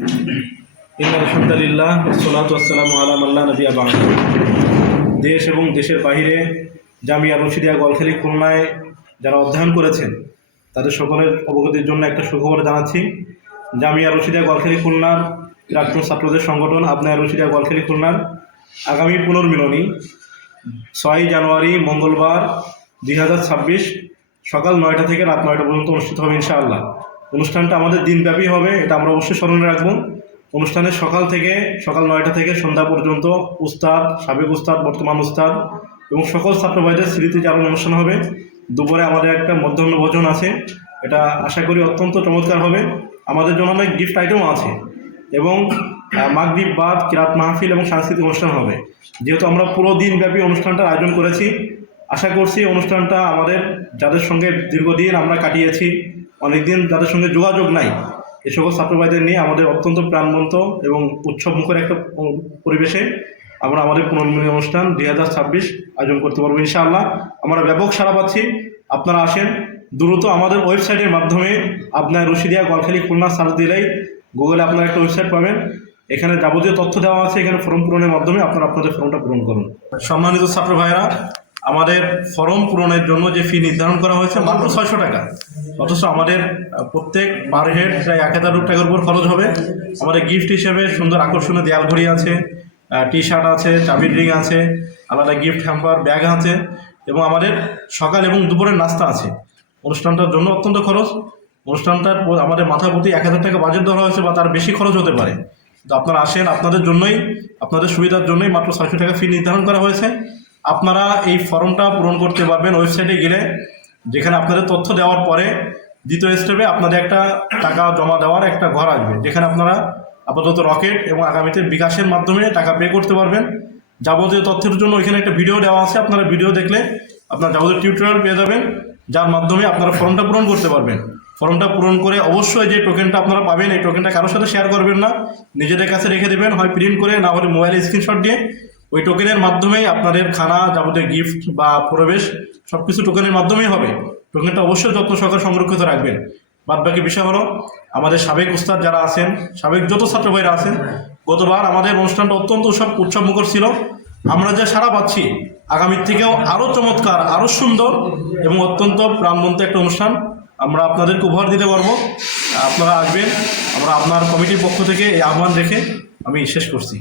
আলহামদুলিল্লাহ ওয়াসসালাতু ওয়াসসালামু আলা মান লা নাবিয়্যা বা'দ। দেশ এবং দেশের বাইরে জামিয়া রশিদিয়া গলখালী খুলনায় যারা অধ্যয়ন করেছেন তাদের সকলের অবগতির জন্য একটা সুখবর জানাচ্ছি। জামিয়া রশিদিয়া গলখালী খুলনার প্রাক্তন ছাত্রদের সংগঠন আবনায়ে রশিদিয়া গলখালী খুলনার আগামী পুনর্মিলনী 6 জানুয়ারি মঙ্গলবার 2026 সকাল 9টা থেকে রাত 9টা পর্যন্ত অনুষ্ঠিত হবে ইনশাআল্লাহ। অনুষ্ঠানটা আমাদের দিনব্যাপী হবে, এটা আমরা অবশ্যই স্মরণে রাখবো। অনুষ্ঠানের সকাল 9টা থেকে সন্ধ্যা পর্যন্ত উস্তাদ, সাবেক উস্তাদ, বর্তমান উস্তাদ এবং সকল ছাত্র ভাইদের স্মৃতিচারণ অনুষ্ঠান হবে। দুপুরে আমাদের একটা মধ্যাহ্ন ভোজন আছে, এটা আশা করি অত্যন্ত চমৎকার হবে। আমাদের জন্য অনেক গিফট আইটেমও আছে এবং মাগরিব বাদ কিরাত মাহফিল এবং সাংস্কৃতিক অনুষ্ঠান হবে। যেহেতু আমরা পুরো দিনব্যাপী অনুষ্ঠানটার আয়োজন করেছি, আশা করছি অনুষ্ঠানটা আমাদের যাদের সঙ্গে দীর্ঘদিন আমরা কাটিয়েছি, অনেকদিন যাদের সঙ্গে যোগাযোগ নাই, এই সকল ছাত্র ভাইদের নিয়ে আমাদের অত্যন্ত প্রাণবন্ত এবং উৎসবমুখর একটা পরিবেশে আমরা আমাদের পুনর্মিলনী অনুষ্ঠান 2026 আয়োজন করতে পারবো ইনশাআল্লাহ। আমরা ব্যাপক সাড়া পাচ্ছি, আপনারা আসেন দ্রুত। আমাদের ওয়েবসাইটের মাধ্যমে আবনায়ে রশিদিয়া গলখালী খুলনা সার্চ দিলেই গুগলে আপনারা একটা ওয়েবসাইট পাবেন, এখানে যাবতীয় তথ্য দেওয়া আছে। এখানে ফর্ম পূরণের মাধ্যমে আপনারা আপনাদের ফর্মটা পূরণ করুন। সম্মানিত ছাত্র ভাইয়েরা, আমাদের ফর্ম পূরণের জন্য যে ফি নির্ধারণ করা হয়েছে মাত্র 600 টাকা, অথচ আমাদের প্রত্যেক পার হেড প্রায় 1000 টাকার উপর খরচ হবে। আমাদের গিফট হিসেবে সুন্দর আকর্ষণীয় দেয়াল ঘড়ি আছে, টি শার্ট আছে, চাবির রিং আছে, আলাদা গিফট হ্যাম্পার, ব্যাগ আছে এবং আমাদের সকাল এবং দুপুরের নাস্তা আছে। অনুষ্ঠানটার জন্য অত্যন্ত খরচ। অনুষ্ঠানটার আমাদের মাথা প্রতি 1000 টাকা বাজেট ধরা হয়েছে বা তার বেশি খরচ হতে পারে। তো আপনারা আসেন, আপনাদের জন্যই, আপনাদের সুবিধার জন্যই মাত্র 600 টাকা ফি নির্ধারণ করা হয়েছে। আপনারা এই ফর্মটা পূরণ করতে পারবেন ওয়েবসাইটে গেলে, যেখানে আপনাদের তথ্য দেওয়ার পরে দ্বিতীয় স্টেপে আপনাদের একটা টাকা জমা দেওয়ার একটা ঘর আসবে, যেখানে আপনারা আপাতত রকেট এবং আগামীতে বিকাশের মাধ্যমে টাকা পে করতে পারবেন। যাবতীয় তথ্যের জন্য ওইখানে একটা ভিডিও দেওয়া আছে, আপনারা ভিডিও দেখলে আপনারা যাবতীয় টিউটোরিয়াল পেয়ে যাবেন, যার মাধ্যমে আপনারা ফর্মটা পূরণ করতে পারবেন। ফর্মটা পূরণ করে অবশ্যই যে টোকেনটা আপনারা পাবেন, এই টোকেনটা কারোর সাথে শেয়ার করবেন না, নিজেদের কাছে রেখে দেবেন, হয় প্রিন্ট করে, না হলে মোবাইলে স্ক্রিনশট দিয়ে। ওই টোকেনের মাধ্যমেই আপনাদের খানা, যাবতীয় গিফট বা প্রবেশ সব কিছু টোকেনের মাধ্যমেই হবে। টোকেনটা অবশ্যই যত্ন সহকারে সংরক্ষিত রাখবেন। বাদবাকি বিষয় হলো, আমাদের সাবেক উস্তাদ যারা আছেন, সাবেক যত ছাত্র ভাইরা আছেন, গতবার আমাদের অনুষ্ঠানটা অত্যন্ত উৎসবমুখর ছিল। আমরা যা সাড়া পাচ্ছি, আগামীর থেকেও আরও চমৎকার, আরও সুন্দর এবং অত্যন্ত প্রাণবন্ত একটা অনুষ্ঠান আমরা আপনাদেরকে উপহার দিতে পারবো। আপনারা আসবেন, আমরা আপনার কমিটির পক্ষ থেকে এই আহ্বান রেখে আমি শেষ করছি।